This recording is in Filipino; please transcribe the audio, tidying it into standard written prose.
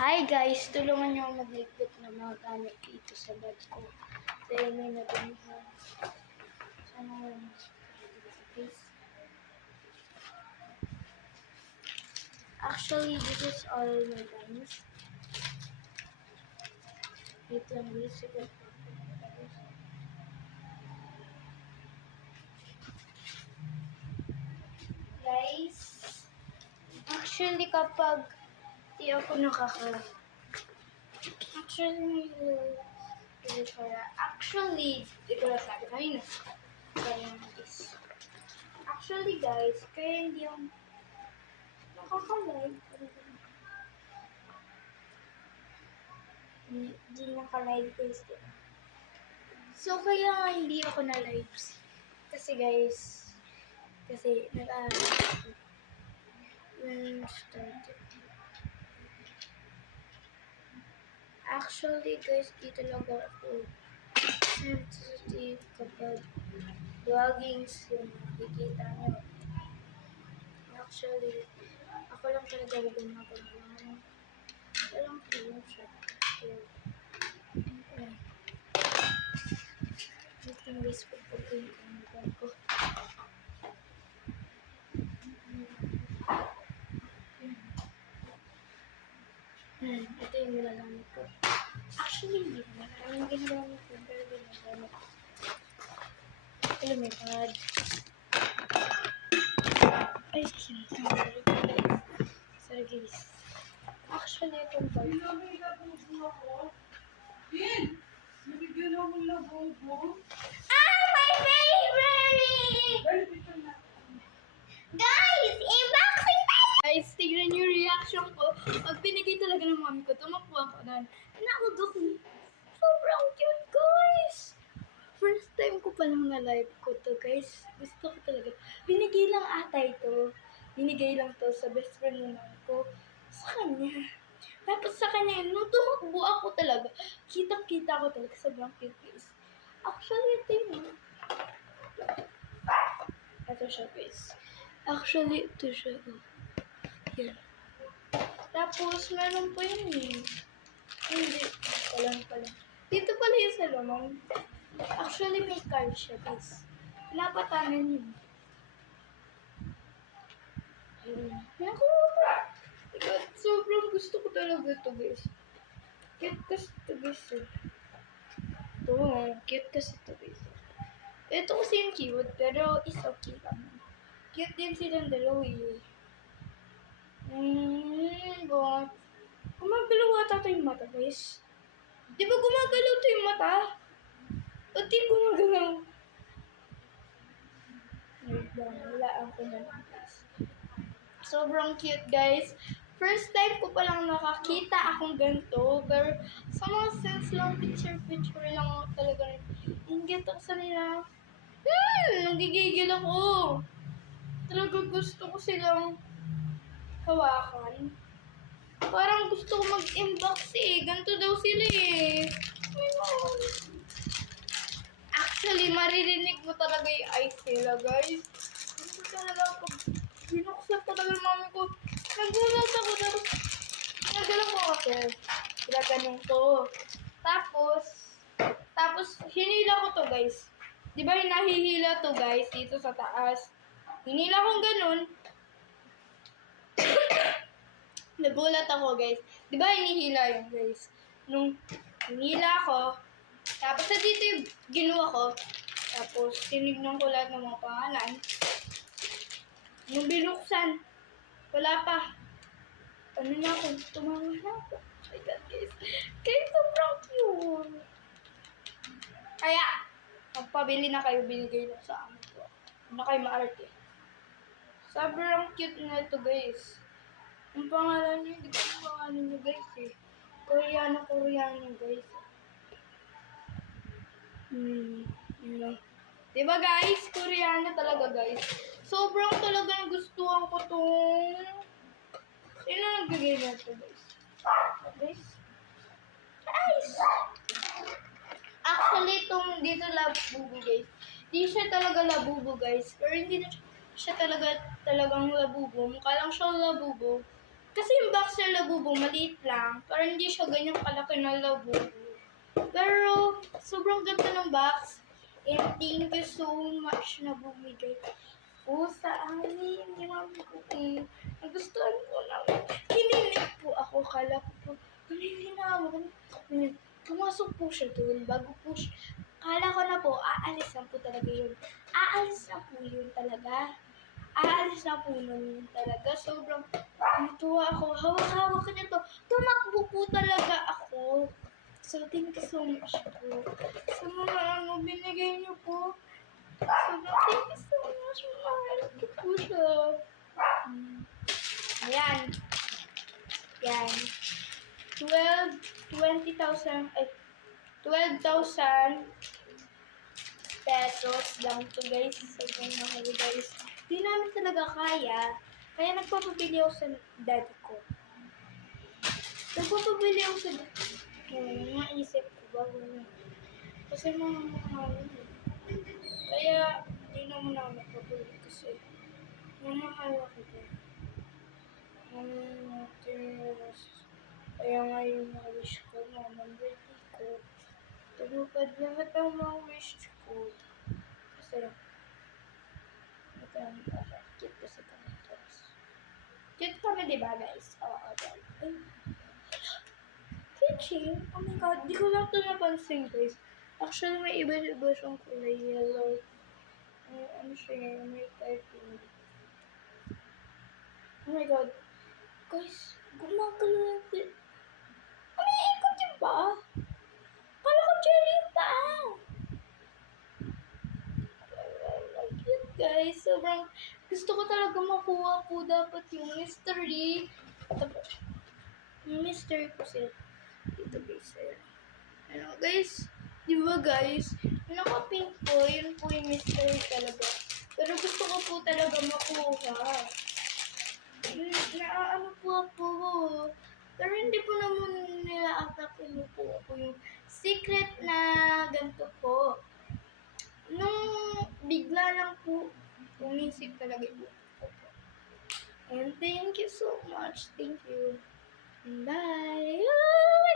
Hi guys! Tulungan niyo ako magligpit ng mga gamit dito sa bag ko. Dahil may nadumihan. Sana yung please. Actually, this is all my guys. Wait lang, wait. Guys, actually kapag di ako Actually, di ko na sabi kanina. Actually guys, kaya hindi yung nakaka-live. Hindi naka-live guys. So, kaya nga hindi ako na-live. Kasi guys, started. Actually guys, di talaga ako sensitive kapag vloggings yung nakikita nyo. Actually, ako lang talaga gumagawa. Walang tulong siya. Ito yung guys, pagpagin ko ng bag ko. Ito yung ginagamit ko. Actually, hindi na. Maraming ginagamit ko, pero ginagamit ko. Hello, my God. Ay, sorry guys. Actually, itong bag. Nabigyan ako ng labubo. My favorite! Guys, unboxing tayo! Guys, tignan yung reaction ko. Pag pinigay talaga ng mami ko, tumakbo ako nun. Tinawag ako. Sobrang cute, guys! First time ko pa lang na-live ko to, guys. Gusto ko talaga. Binigay lang ata ito. Binigay lang to sa best friend ng mami ko. Sa kanya. Tapos sa kanya, nung tumakbo ako talaga, kitang-kita ko talaga sobrang cute, guys. Actually, ito yun. Ito siya, guys. Actually, ito siya. Oh. Yan. Tapos, meron pa yun eh. Hindi. Pala. Dito pala yung sa lamang. Actually, may card siya, guys. Pinapatanan yun. Naku! God, sobrang gusto ko talaga ito, guys. Cute kasi ito, guys. Ito, cute kasi ito, guys. Ito kasi yung cute, pero is okay lang. Cute din silang dalawa eh. God. Gumagalaw ata ito yung mata, guys. Di ba gumagalaw ito yung mata? O di gumagalaw? Wait lang, walaan ko na lang, guys. Sobrang cute, guys. First time ko palang nakakita akong ganito. Pero sa mga sense lang, picture lang talaga. Ingit ako sa nila. Nagigigil ako. Talaga gusto ko silang hawakan. Parang gusto ko mag-inbox eh. Ganito daw sila eh. Actually, maririnig mo talaga yung eyes nila, guys. Ganito talaga ako. Binuksan talaga ng mami ko. Nagulat ako. Nagalaw ko ako. Ginaganong to. Tapos, hinila ko to, guys. Di ba nahihila to, guys, dito sa taas. Hinila kong ganun. Nagulat ako, guys. Di ba hinihila yun, guys? Nung hinila ko, tapos sa dito yung ginawa ko, tapos tinignan ko lahat ng mga pangalan. Nung binuksan, wala pa. Ano na ako? Tumawa na ako. Oh my God, guys. Kaya sobrang cute. Kaya, magpabili na kayo, binigay na sa amin ko. Ano kayo maarte. Sobrang cute na ito, guys. Ang pangalan niya, hindi ko yung pangalan niya, guys, eh. Koreano, guys. Diba, guys? Koreano talaga, guys. Sobrang talagang gustuhan ko tong... Sino nagbigay na ito, guys? Guys! Actually, itong dito labubo, guys. Di siya talaga labubo, guys. Pero hindi na siya talagang labubo. Mukha lang siyang labubo. Kasi yung box na labubo, maliit lang. Parang hindi siya ganyan kalaki na labubo. Pero, sobrang ganda ng box. And thank you so much na bumigay po sa amin. Yung mami ko, nagustuhan po namin. Kinilig po ako. Kala ko po, naninilawan. Pumasok po siya doon. Bago po siya. Kala ko na po, aalis na po talaga yun. Aalis na po yun talaga. Aalis na po nun talaga. Sobrang natuwa ako. Hawak-hawak ko nito. Tumakbo po talaga ako. So, thank you so much po. Sa mga binigay niyo po. Sobrang thank you so much. Mahal ko po siya. Ayan. Yan. 20,000, ay, 12,000 pesos lang to guys. Sobrang mahal guys. Di namin talaga kaya. Kaya nagpapabili ako sa daddy ko. Nagpapabili ako sa daddy ko. Naisip ko bago na. Kasi mga mahal. Kaya di naman ako nagpapabili kasi mamahal ako din. Kaya ngayon na-wish ko na birthday ko. Tumupad lahat ang mga wish ko. Kasi, ito ang cute kasi kami. Cute kami, di ba guys? Oo, dahil. Kitchen? Oh my god, di ko lang ito napansin guys. Actually, may iba-iba siyang kulay yellow. Ano siya, may typing. Oh my god. Guys, gumagalaw din. Umiikot yung paa. Kala ko jelly yung paa. Cute guys. Sobrang gusto ko talaga makuha po dapat yung mystery. Yung mystery po sila. Dito guys. Ano guys? Di ba guys? Yung naka-pink po, yun po yung mystery talaga. Pero gusto ko po talaga makuha. Naaano po ako. Pero hindi po naman nila atakin po ako yung secret na ganito po. Nung bigla lang po, umisip talaga po ako. And thank you so much. Thank you. Bye!